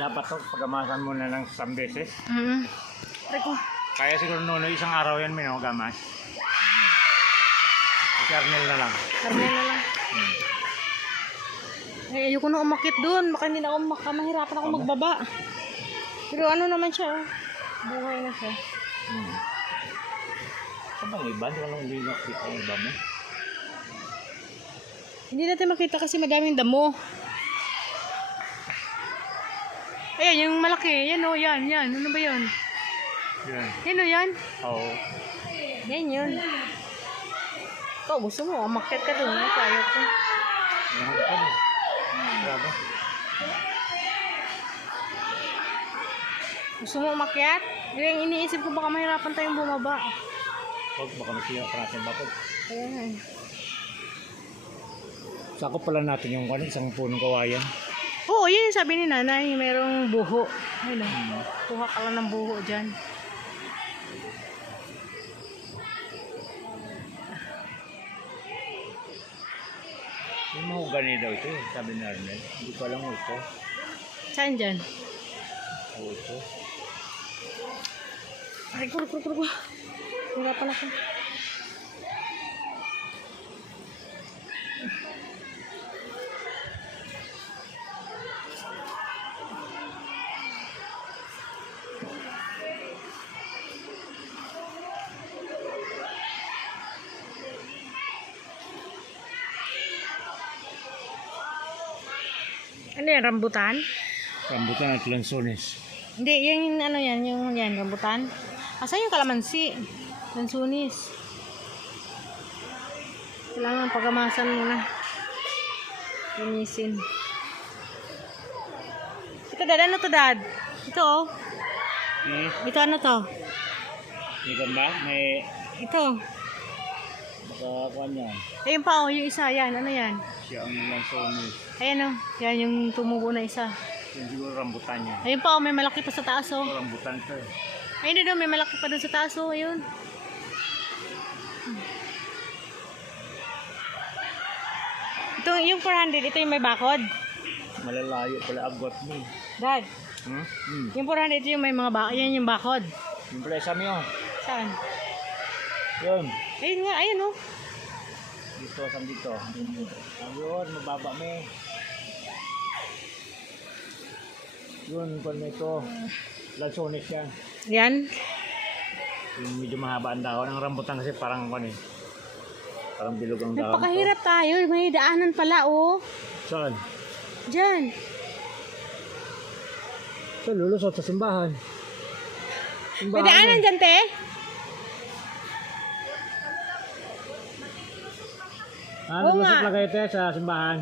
Dapat to, pagamasan mo na lang sa beses. Aray ko. Kaya siguro noon, isang araw yan, gamas. Kasi Arnel na lang. Arnel na lang. Ay, ayoko na umakit doon. Baka hindi na ako mahirapan ako magbaba. Pero ano naman siya, oh. Buhay na siya. Saan bang iba? Hindi ko lang hindi nakita ang iba mo. Hindi natin makita kasi madaming damo. Ayan, yung malaki. Yan o, yan. Ano ba yun? Yan. Yan o, yan. Oo. Yan yun. Ito, gusto mo, umakit ka doon. Kaya ko. Grabe. Gusto mo umakyat? Yung iniisip ko baka mahirapan tayong bumaba. Huwag, baka masiya pa natin bakod. Ayan. Sakop pala natin yung isang punong kawayan. Oo, yun yung sabi ni nanay. Merong buho. Ayun o. Kuha ka lang ng buho dyan. Yung mahugani daw ito, sabi ni Arnel. Hindi ko alam ito. Saan dyan? Ito. Ay, kuro. Hirapan ako. Ano yan, rambutan? Rambutan at lansones. Hindi, yung ano yan, rambutan. Asan yung kalamansi? Lansunis. Kailangan pagamasan muna. Linisin. Ito, dad, ano to, dad? Ito, oh. Ito, ano to? May gamba? May Ito. makakuan yan. Ayun pa, oh, yung isa, yan, ano yan? Siya ang lansones. Ayan, oh. Yan, yung tumubo na isa. Yung siguro rambutan yan. Ayun pa, oh, may malaki pa sa taas, oh. Ito rambutan ito eh. Ayun doon, may malaki pa doon sa taas, oh, ayun. Ito, yung 400, ito yung may bakod. Malalayo pala agwat mo. Dad, yung 400, ito yung may mga bakod. Yan yung bakod. Yung pala isa mo. Saan? Yun. Ayun nga, ayun, oh. Dito, saan dito? Ayun, mababa mo. Yun, kung ito. Lansones yan. Yan. Yung medyo mahaba ang dahon. Ang rambutan kasi parang parang bilog ang dahon. Napakahirap tayo. May daanan pala, oh. Saan? Diyan. Sa lulusot sa simbahan. May daanan dyan, te. Lulusot lang kayo tayo sa simbahan.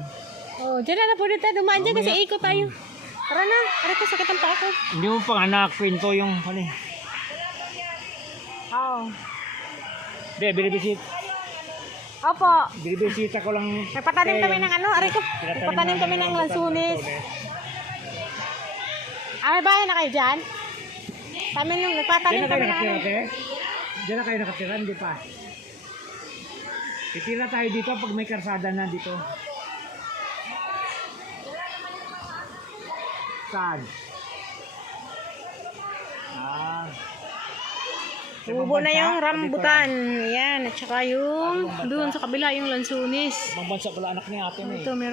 Oh, dyan na po dito. Dumaan dyan kasi ikot tayo. Tara na. Tara ko, sakit ang paa ko. Hindi mo pa anak, kwento yung Oo. Hindi, binibisit. Opo. Binibisita ko lang. Nagpatanim kami ng ano, aray ko. Nagpatanim kami ng lansunis. May bahay na kayo dyan? Kami nung nagpatanim kami ng ano. Diyan na kayo nakatira, hindi pa. Titira tayo dito pag may karsada na dito. Saan? Tubo na yung rambutan. Yan. At saka yung doon sa kabila yung lansunis. Ibang bansa pala anak ni ate mo eh. Ito, meron.